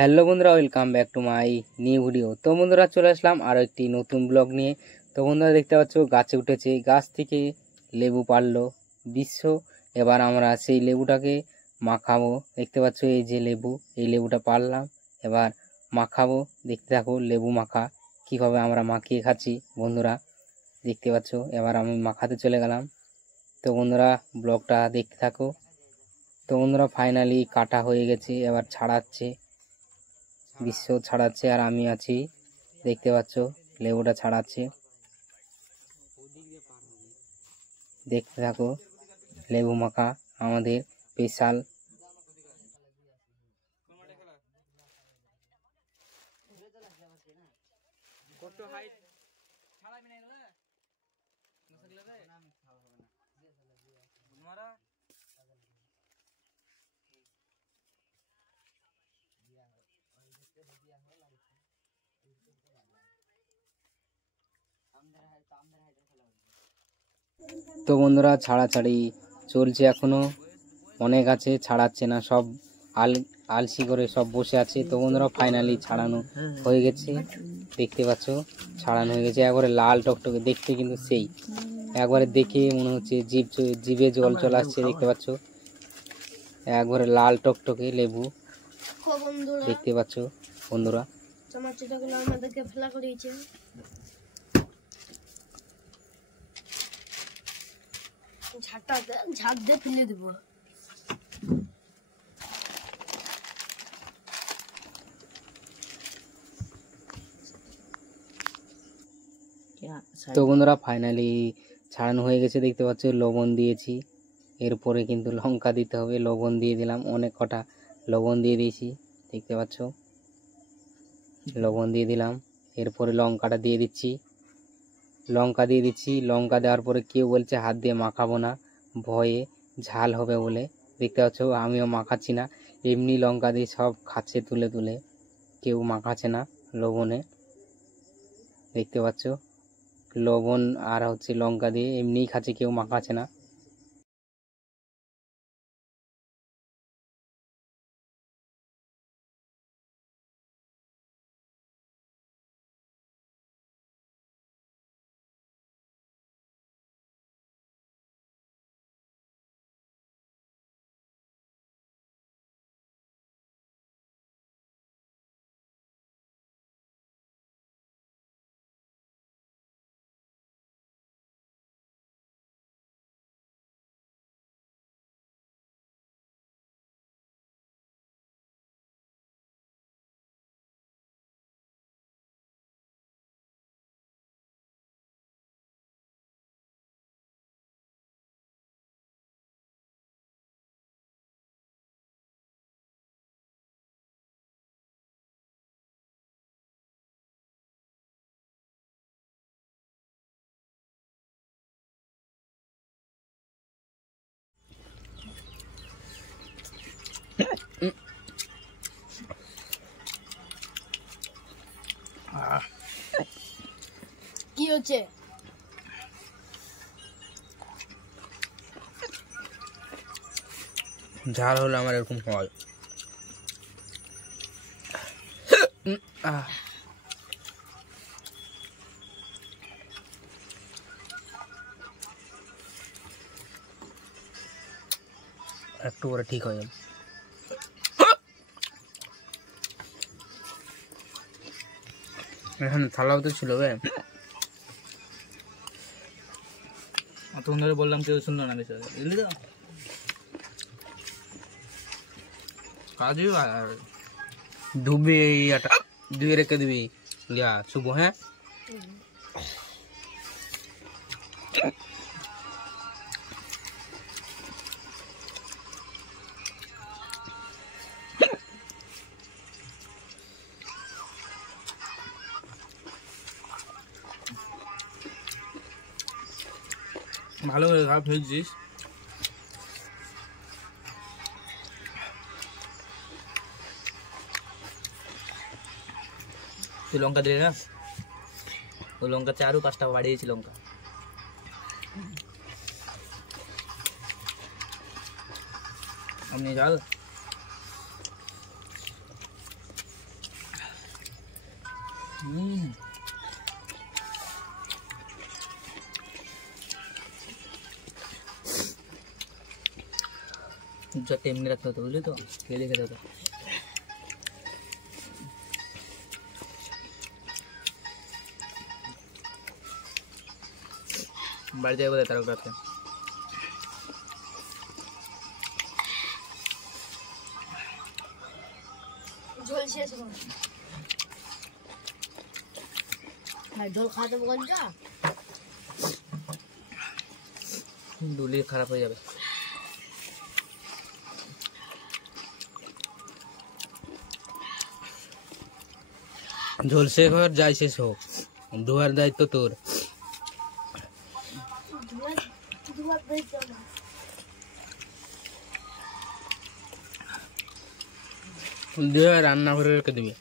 হ্যালো বন্ধুরা, welcome back to my new video. তো বন্ধুরা, চলে আসলাম আরও একটি নতুন ব্লগ নিয়ে। তো বন্ধুরা, দেখতে পাচ্ছ গাছে উঠেছে, গাছ থেকে লেবু পারলো বিশ্ব। এবার আমরা সেই লেবুটাকে মাখাবো। দেখতে পাচ্ছ এই যে লেবু, এই লেবুটা পারলাম, এবার মাখাবো। দেখতে থাকো লেবু মাখা কিভাবে আমরা মাখিয়ে খাচ্ছি। বন্ধুরা দেখতে পাচ্ছ, এবার আমি মাখাতে চলে গেলাম। তো বন্ধুরা, ব্লগটা দেখতে থাকো। তো বন্ধুরা, ফাইনালি কাটা হয়ে গেছে, এবার ছাড়াচ্ছে, বিশ্ব ছাড়াচ্ছে আর আমি আছি। দেখতে পাচ্ছ লেবুটা ছাড়াচ্ছে, দেখতে থাকো। লেবু মাখা আমাদের স্পেশাল। তো বন্ধুরা, ছাড়াছাড়ি চলছে, এখনো অনেক আছে, ছাড়াচ্ছে না, সব আলসি করে সব বসে আছে। তো বন্ধুরা, ফাইনালি ছাড়ানো হয়ে গেছে, দেখতে পাচ্ছ ছাড়ানো হয়ে গেছে। একবারে লাল টকটকে দেখতে, কিন্তু সেই একবারে দেখে মনে হচ্ছে জিভে জল চলে আসছে। দেখতে পাচ্ছ একবারে লাল টকটকে লেবু, দেখতে পাচ্ছ বন্ধুরা। আমাদেরকে ফেলা করিয়েছে। ঝাঁট দিয়ে ফেলে দেবো। তো বন্ধুরা, ফাইনালি ছাড়ানো হয়ে গেছে, দেখতে পাচ্ছ লবণ দিয়েছি। এরপরে কিন্তু লঙ্কা দিতে হবে, লবণ দিয়ে দিলাম, অনেক কটা লবণ দিয়ে দিয়েছি, দেখতে পাচ্ছ লবণ দিয়ে দিলাম। এরপরে লঙ্কাটা দিয়ে দিচ্ছি, লঙ্কা দেওয়ার পরে কেউ বলছে হাত দিয়ে মাখাবো না, ভয়ে ঝাল হবে বলে। দেখতে পাচ্ছ আমিও মাখাচ্ছি না, এমনি লঙ্কা দিয়ে সব খাচ্ছে তুলে তুলে, কেউ মাখাচ্ছে না লবণে। দেখতে পাচ্ছ লবণ আর হচ্ছে লঙ্কা দিয়ে এমনিই খাচ্ছে, কেউ মাখাচ্ছে না। কি হচ্ছে? ঝাল হলে আমার এরকম হয়। একটু করে ঠিক হয়ে যাবে। এখানে থালাও তো ছিল বে, তখন ধরে বললাম কেউ শুনলো না বিষয়, বুঝলি তো? কাজ আর ধুবি এটা ধুয়ে রেখে দিবি, ইয়া শুভ। হ্যাঁ, ভালো করে খা, ফেলছিস তুই লঙ্কা দিলে না, ওই লঙ্কা 4-5টা বাড়িয়েছি লঙ্কা। আপনি ঝাল जो टेमनी रखते होते बुझলি তো কেলে খেতে হতো বাড়ি যাবো তার কাছে ঝোল শেষ কর হ্যাঁ ঝোল খাতে বল যা দুলি খারাপ হয়ে যাবে ঝোল শেষ হওয়ার যাই শেষ হোক ধোয়ার দায়িত্ব তোর দিয়ে রান্না করে রেখে দিবি